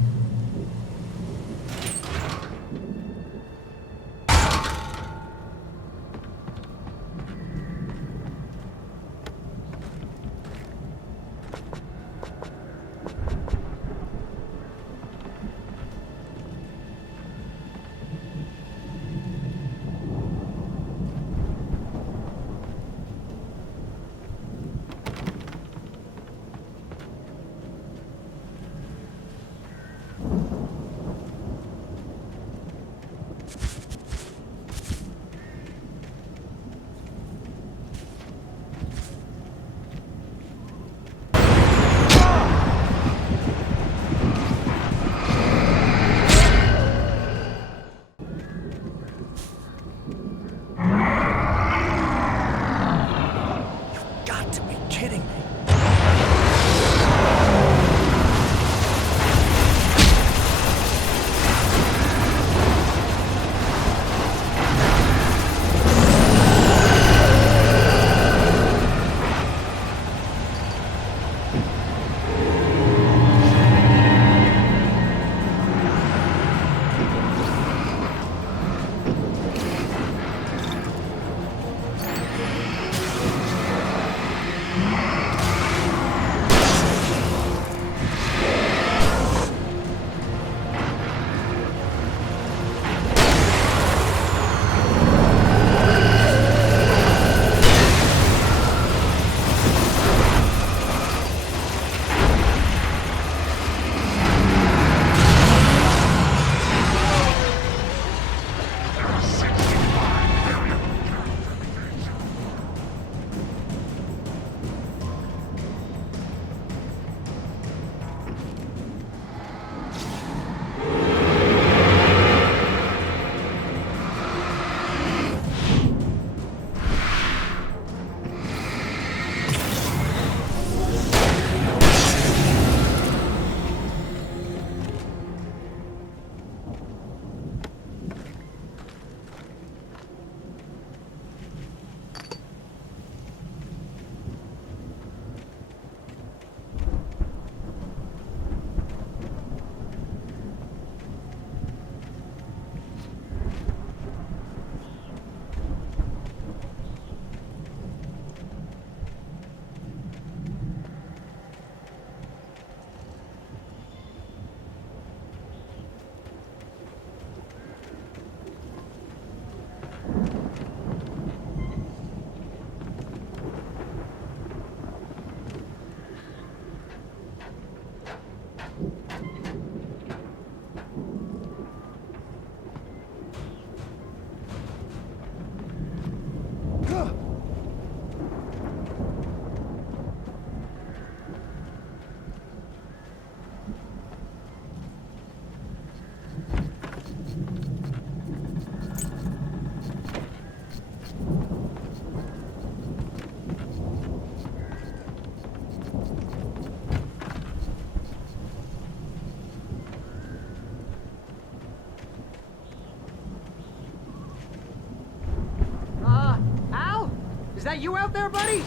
Is that you out there, buddy?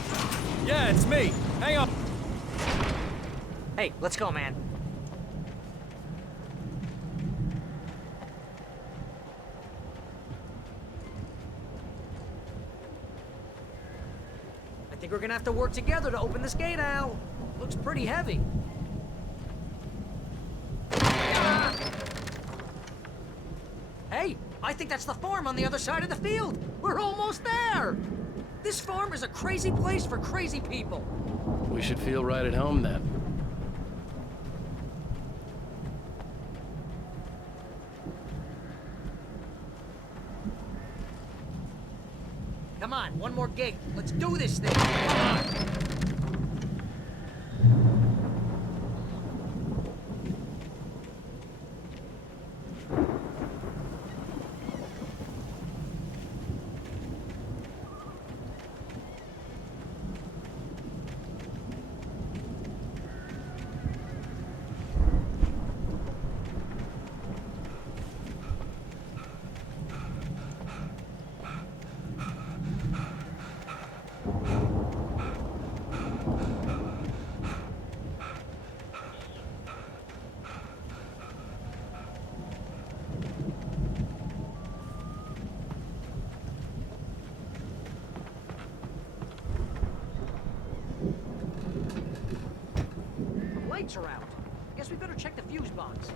Yeah, it's me. Hang on. Hey, let's go, man. I think we're gonna have to work together to open this gate, Al. Looks pretty heavy. Hey, I think that's the farm on the other side of the field. We're almost there. This farm is a crazy place for crazy people. We should feel right at home then. Come on, one more gig. Let's do this thing. Come on. Lights are out. Guess we better check the fuse box.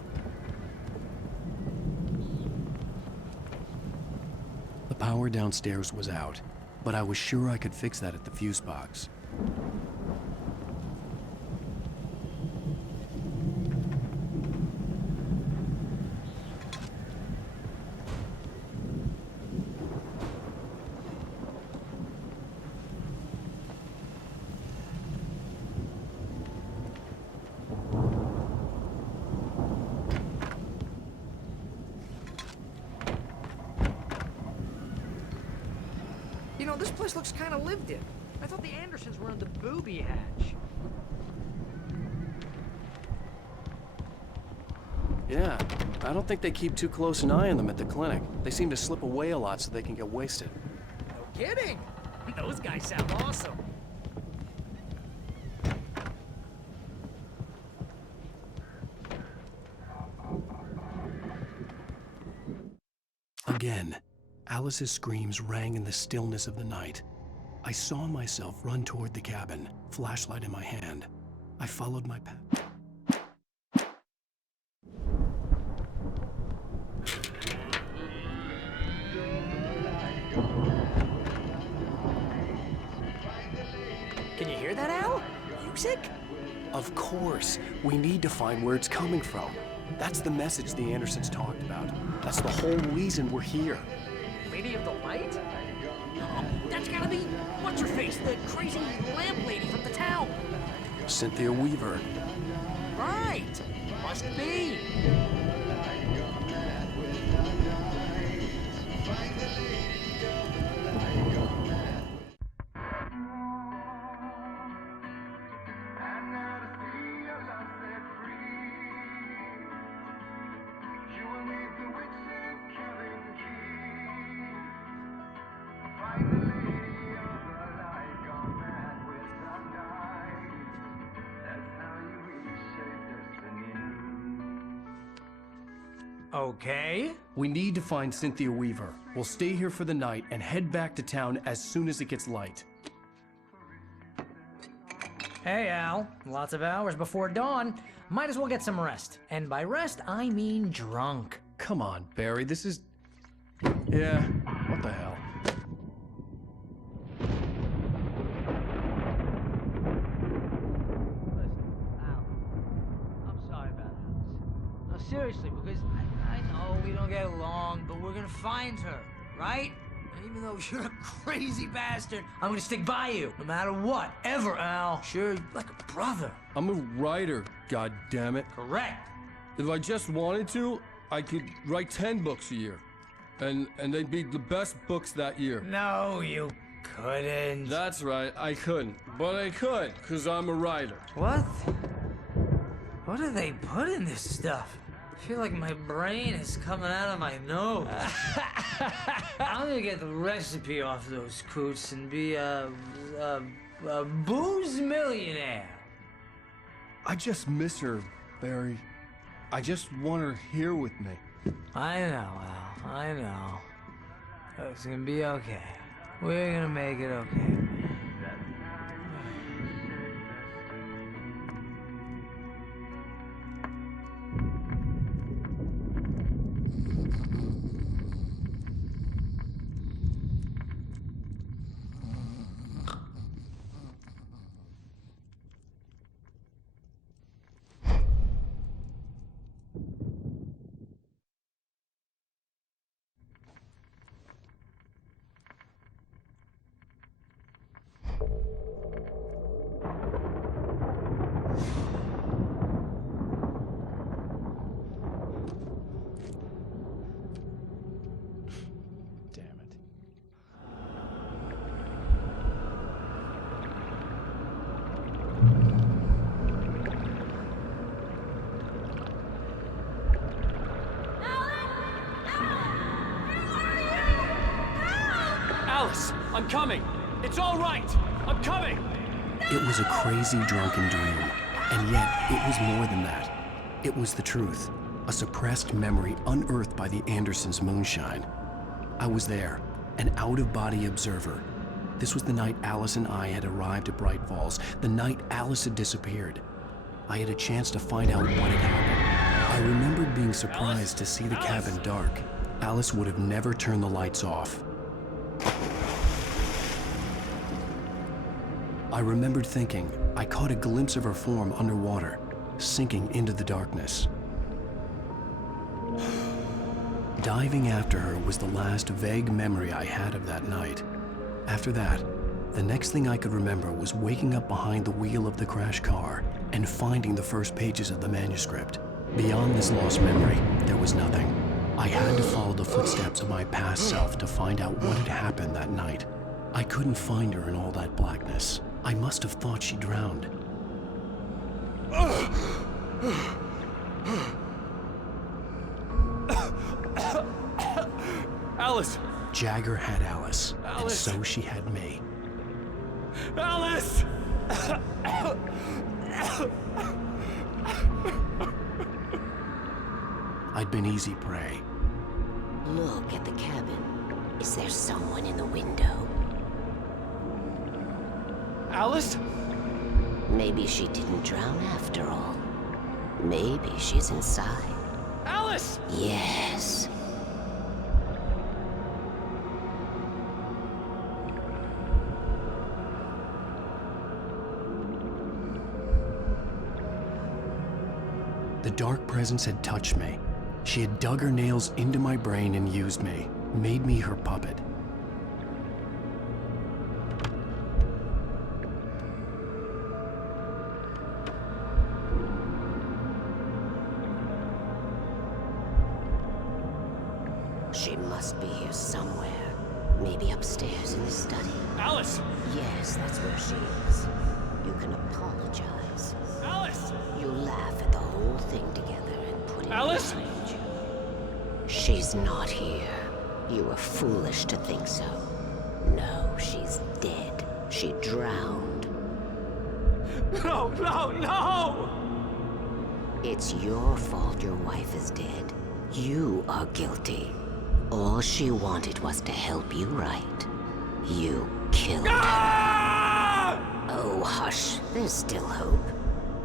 The power downstairs was out, but I was sure I could fix that at the fuse box. You know, this place looks kind of lived in. I thought the Andersons were on the booby hatch. Yeah, I don't think they keep too close an eye on them at the clinic. They seem to slip away a lot so they can get wasted. No kidding. Those guys sound awesome. Again, Alice's screams rang in the stillness of the night. I saw myself run toward the cabin, flashlight in my hand. I followed my path. Can you hear that, Al? Music? Of course. We need to find where it's coming from. That's the message the Andersons talked about. That's the whole reason we're here. Lady of the Light? Oh, that's gotta be what's-her-face, the crazy lamp lady from the town. Cynthia Weaver. Right. Must be. Okay. We need to find Cynthia Weaver. We'll stay here for the night and head back to town as soon as it gets light. Hey, Al. Lots of hours before dawn. Might as well get some rest. And by rest, I mean drunk. Come on, Barry, this is... Yeah, what the hell? Seriously, because I know we don't get along, but we're gonna find her, right? And even though you're a crazy bastard, I'm gonna stick by you, no matter what, ever, Al. Sure, you're like a brother. I'm a writer, goddammit. Correct. If I just wanted to, I could write 10 books a year. And they'd be the best books that year. No, you couldn't. That's right, I couldn't. But I could, because I'm a writer. What? What do they put in this stuff? I feel like my brain is coming out of my nose. I'm gonna get the recipe off those coots and be a booze millionaire. I just miss her, Barry. I just want her here with me. I know, Al. I know. It's gonna be okay. We're gonna make it okay. I'm coming! It's all right! I'm coming! It was a crazy drunken dream, and yet it was more than that. It was the truth, a suppressed memory unearthed by the Andersons' moonshine. I was there, an out-of-body observer. This was the night Alice and I had arrived at Bright Falls, the night Alice had disappeared. I had a chance to find out what had happened. I remembered being surprised to see the cabin dark. Alice would have never turned the lights off. I remembered thinking I caught a glimpse of her form underwater, sinking into the darkness. Diving after her was the last vague memory I had of that night. After that, the next thing I could remember was waking up behind the wheel of the crash car and finding the first pages of the manuscript. Beyond this lost memory, there was nothing. I had to follow the footsteps of my past self to find out what had happened that night. I couldn't find her in all that blackness. I must have thought she drowned. Alice! Jagger had Alice, Alice! and so she had me. Alice! I'd been easy prey. Look at the cabin. Is there someone in the window? Alice? Maybe she didn't drown after all. Maybe she's inside. Alice! Yes. The dark presence had touched me. She had dug her nails into my brain and used me, made me her puppet. She must be here somewhere. Maybe upstairs in the study. Alice! Yes, that's where she is. You can apologize. Alice! You laugh at the whole thing together and put it Alice! behind you. She's not here. You were foolish to think so. No, she's dead. She drowned. No, no, no! It's your fault your wife is dead. You are guilty. All she wanted was to help you right. You killed her. Oh, hush. There's still hope.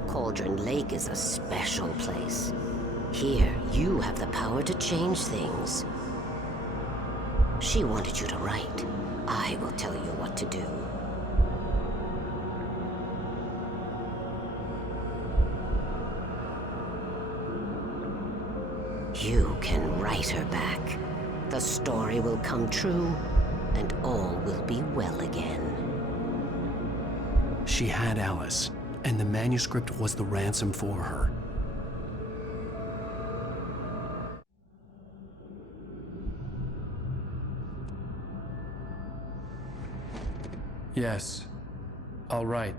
Cauldron Lake is a special place. Here, you have the power to change things. She wanted you to write. I will tell you what to do. You can write her back. The story will come true, and all will be well again. She had Alice, and the manuscript was the ransom for her. Yes. All right.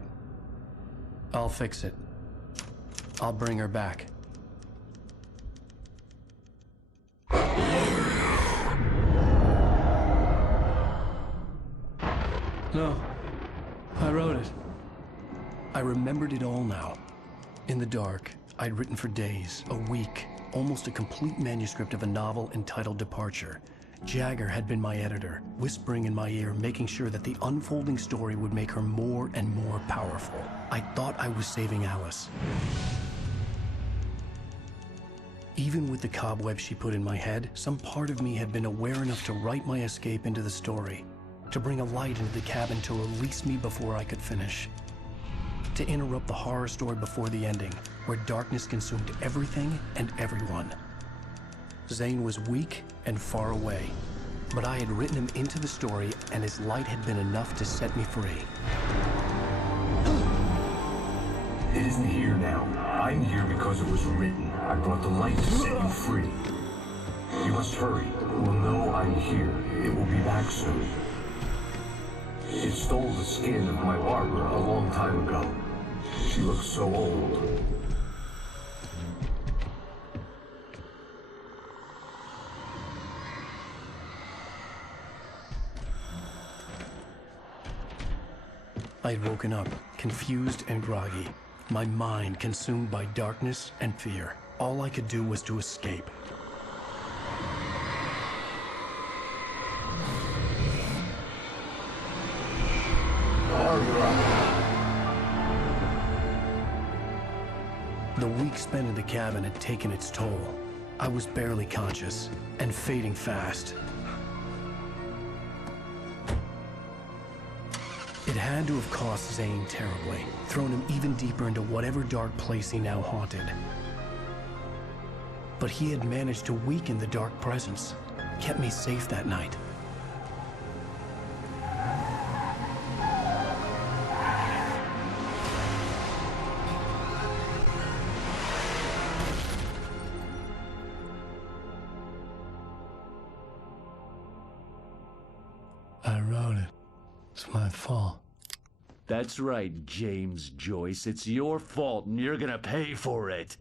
I'll fix it. I'll bring her back. No. I wrote it. I remembered it all now. In the dark, I'd written for days, a week, almost a complete manuscript of a novel entitled Departure. Jagger had been my editor, whispering in my ear, making sure that the unfolding story would make her more and more powerful. I thought I was saving Alice. Even with the cobwebs she put in my head, some part of me had been aware enough to write my escape into the story, to bring a light into the cabin to release me before I could finish, to interrupt the horror story before the ending, where darkness consumed everything and everyone. Zane was weak and far away, but I had written him into the story, and his light had been enough to set me free. It isn't here now. I'm here because it was written. I brought the light to set you free. You must hurry. It will know I'm here. It will be back soon. It stole the skin of my Barbara a long time ago. She looks so old. I had woken up, confused and groggy, my mind consumed by darkness and fear. All I could do was to escape. The week spent in the cabin had taken its toll. I was barely conscious, and fading fast. It had to have cost Zane terribly, thrown him even deeper into whatever dark place he now haunted. But he had managed to weaken the dark presence, kept me safe that night. I wrote it. It's my fault. That's right, James Joyce. It's your fault, and you're gonna pay for it.